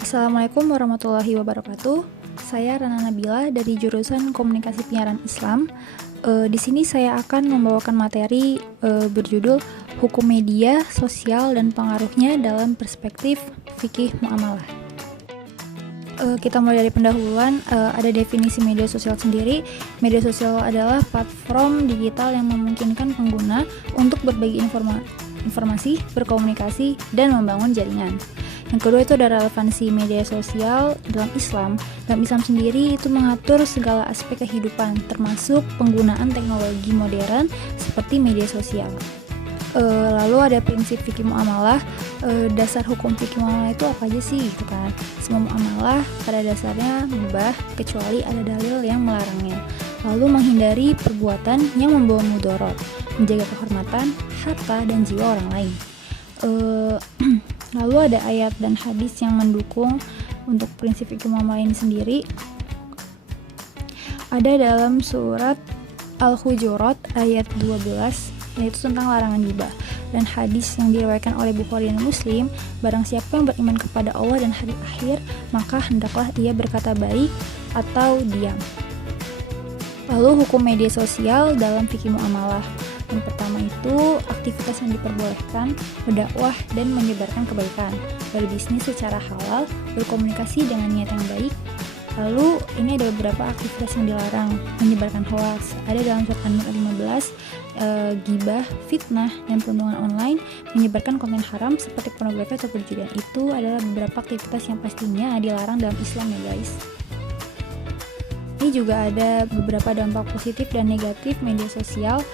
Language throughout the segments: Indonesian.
Assalamualaikum warahmatullahi wabarakatuh. Saya Rana Nabila dari jurusan Komunikasi Penyiaran Islam. Di sini saya akan membawakan materi berjudul Hukum Media Sosial dan Pengaruhnya dalam Perspektif Fikih Muamalah. Kita mulai dari pendahuluan. Ada definisi media sosial sendiri. Media sosial adalah platform digital yang memungkinkan pengguna untuk berbagi informasi, berkomunikasi, dan membangun jaringan. Yang kedua itu ada relevansi media sosial dalam Islam. Dalam Islam sendiri itu mengatur segala aspek kehidupan, termasuk penggunaan teknologi modern seperti media sosial. Lalu ada prinsip fikih muamalah. Dasar hukum fikih muamalah itu apa aja sih gitu kan? Semua muamalah pada dasarnya mubah kecuali ada dalil yang melarangnya. Lalu menghindari perbuatan yang membawa mudarat, menjaga kehormatan, harta, dan jiwa orang lain. Lalu ada ayat dan hadis yang mendukung untuk prinsip fikih muamalah ini sendiri. Ada dalam surat Al-Hujurat ayat 12, yaitu tentang larangan ghibah, dan hadis yang diriwayatkan oleh Bukhari dan Muslim, barang siapa yang beriman kepada Allah dan hari akhir, maka hendaklah ia berkata baik atau diam. Lalu hukum media sosial dalam fikih muamalah. Yang pertama itu aktivitas yang diperbolehkan, berdakwah dan menyebarkan kebaikan, berbisnis secara halal, berkomunikasi dengan niat yang baik. Lalu ini ada beberapa aktivitas yang dilarang, menyebarkan hoaks. Ada dalam surat An-Nur 15, ghibah, fitnah, dan perundungan online, menyebarkan konten haram seperti pornografi atau perjudian. Itu adalah beberapa aktivitas yang pastinya dilarang dalam Islam ya guys. Ini juga ada beberapa dampak positif dan negatif media sosial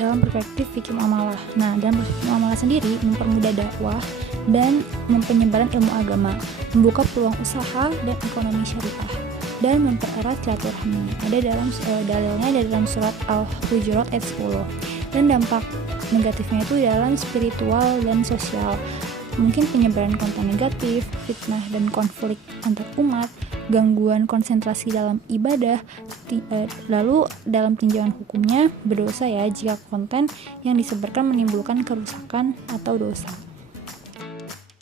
dalam perspektif fikih muamalah. Nah, dalam perspektif muamalah sendiri mempermudah dakwah dan penyebaran ilmu agama, membuka peluang usaha dan ekonomi syariah, dan mempererat silaturahmi. Ada dalam dalilnya ada dalam surat Al-Hujurat ayat 10. Dan dampak negatifnya itu dalam spiritual dan sosial. Mungkin penyebaran konten negatif, fitnah dan konflik antar umat, gangguan konsentrasi dalam ibadah. Lalu dalam tinjauan hukumnya berdosa ya jika konten yang disebarkan menimbulkan kerusakan atau dosa.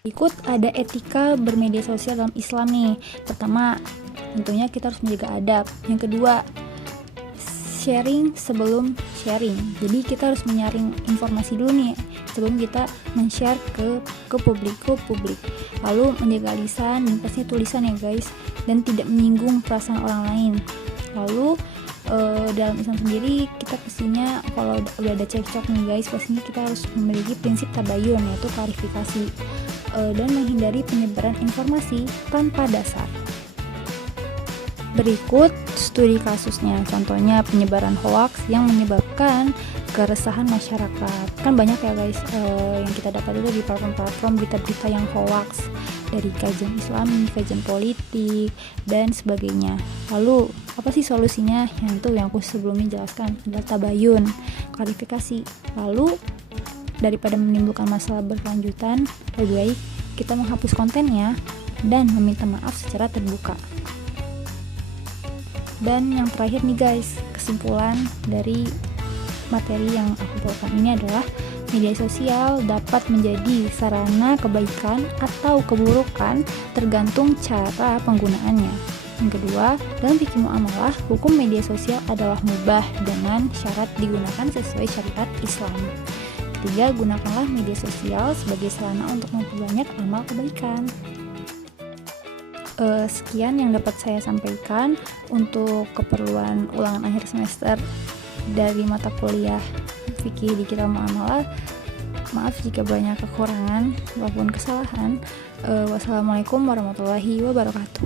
Berikut ada etika bermedia sosial dalam Islam nih. Pertama, tentunya kita harus menjaga adab. Yang kedua, sharing sebelum sharing. Jadi kita harus menyaring informasi dulu nih sebelum kita men-share ke publik. Lalu menjaga lisan dan pastinya tulisan ya guys, dan tidak menyinggung perasaan orang lain. Lalu dalam Islam sendiri kita pastinya kalau udah ada cekcok nih guys, pastinya kita harus memiliki prinsip tabayun, yaitu klarifikasi, dan menghindari penyebaran informasi tanpa dasar. Berikut studi kasusnya, contohnya penyebaran hoaks yang menyebabkan keresahan masyarakat. Kan banyak ya guys yang kita dapat itu di platform berita-berita yang hoaks, dari kajian Islami, kajian politik, dan sebagainya. Lalu apa sih solusinya? Yang aku sebelumnya jelaskan adalah tabayun, klarifikasi. Lalu daripada menimbulkan masalah berkelanjutan, lebih baik kita menghapus kontennya dan meminta maaf secara terbuka. Dan yang terakhir nih guys, kesimpulan dari materi yang aku bawakan ini adalah media sosial dapat menjadi sarana kebaikan atau keburukan tergantung cara penggunaannya. Yang kedua, dalam fikih muamalah, hukum media sosial adalah mubah dengan syarat digunakan sesuai syariat Islam. Ketiga, gunakanlah media sosial sebagai sarana untuk memperbanyak amal kebaikan. Sekian yang dapat saya sampaikan untuk keperluan ulangan akhir semester dari mata kuliah fikih digital muamalah. Maaf jika banyak kekurangan maupun kesalahan. Wassalamualaikum warahmatullahi wabarakatuh.